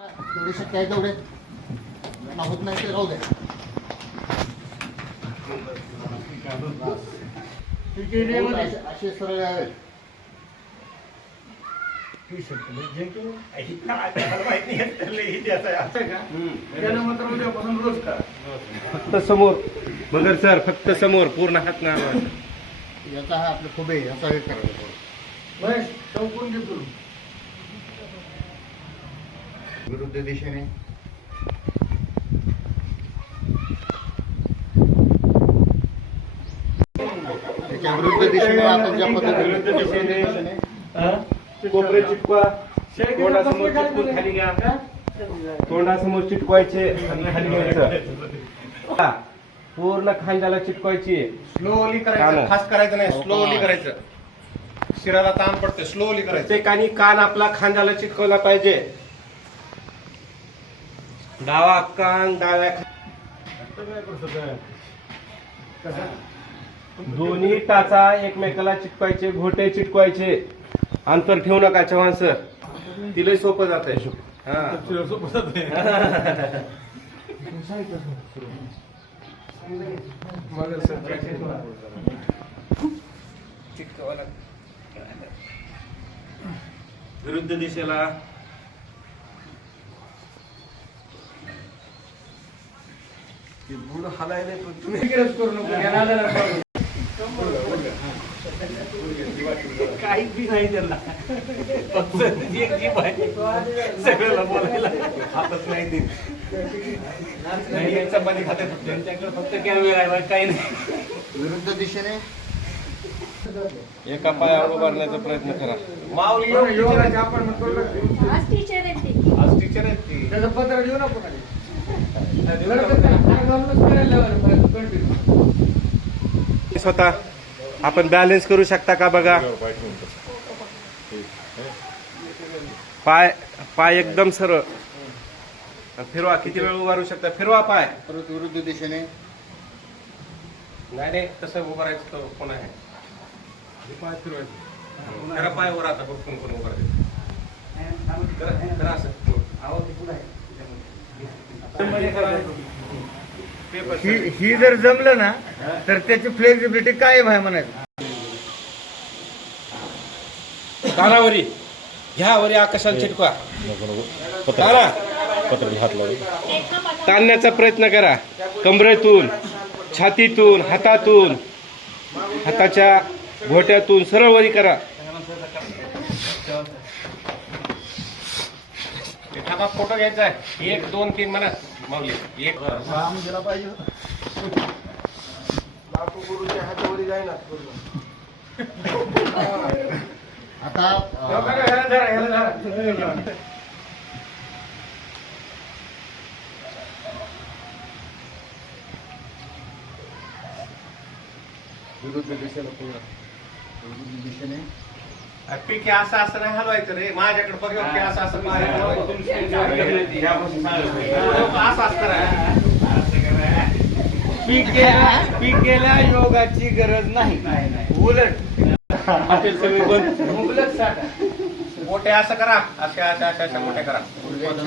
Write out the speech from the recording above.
तेवढे शक्य आहे तेवढे ज्यांना होत नाही ते राहू दे. असे- असे सरळ यावे. फक्त समोर. मगर सर फक्त समोर पूर्ण हात ना याचा हा आपले खुबे याचा हे करायला विरुद्ध दिशेने. त्याच्या विरुद्ध दिशेने ज्या पद्धतीने विरुद्ध दिशेने. कोपरे चिटकवा. तोंडासमोर चिटकून खाली घ्या तोंडासमोर चिटकवायचे खाली घ्यायचं. पूर्ण खांद्याला चिटकवायची. स्लोली कानं. करायचं फास्ट करायचं नाही. स्लोली करायचं. शिराला ताण पडते स्लोली करायचं. प्रत्येकाने कान आपला खांद्याला चिटकवला पाहिजे. डावा कान डाव्या दोन्ही टाचा एकमेकाला चिटकवायचे घोटे चिटकवायचे. अंतर ठेवू नका चव्हाण सर. तिला सोपं जात आहे विरुद्ध दिशेला काही बी नाही त्यांना. फक्त एक जीभ आहे सगळ्याला बोलायला. हातच नाही नाही, खाते फक्त. त्यांच्याकडे फक्त कॅमेरा आहे काही नाही. विरुद्ध दिशेने. एका पायावर उभारण्याचा प्रयत्न करा. माऊली आज टीचर आहेत ते. आज टीचर आहेत ती. स्वतः आपण बॅलन्स करू शकता का बघा? पाय पाय एकदम सरळ. फिरवा किती वेळ उभारू शकता? फिरवा पाय. परत विरुद्ध दिशेने नाही नाही तसं उभं राहायचं तर कोण आहे? पाय फिरवायचं. जरा पाय वर आता बघ कोण कोण उभं राहायचं जरा- जरा असं. ही ही जर जमलं ना तर त्याची फ्लेक्झिबिलिटी कायम आहे म्हणायचं. कानावरी घ्या वरी आकाशाला चिटकवा. ताना. ताणण्याचा प्रयत्न करा. कमरेतून छातीतून हातातून हाताच्या घोट्यातून सरळ वरी करा. एखादा फोटो घ्यायचा आहे. एक दोन तीन म्हणा. माऊली एक. आता अं, विरुद्ध दिशेला पूर्ण विरुद्ध दिशेने. पीक हे असं असं नाही हलवायचं रे. माझ्याकडे बघ की असं असं. असं. पीक गेला पीक गेला योगाची गरज नाही. उलट. मुबलक साठा. मोठे असं करा. अशा अशा अशा अशा मोठे करा. गुडघ्याची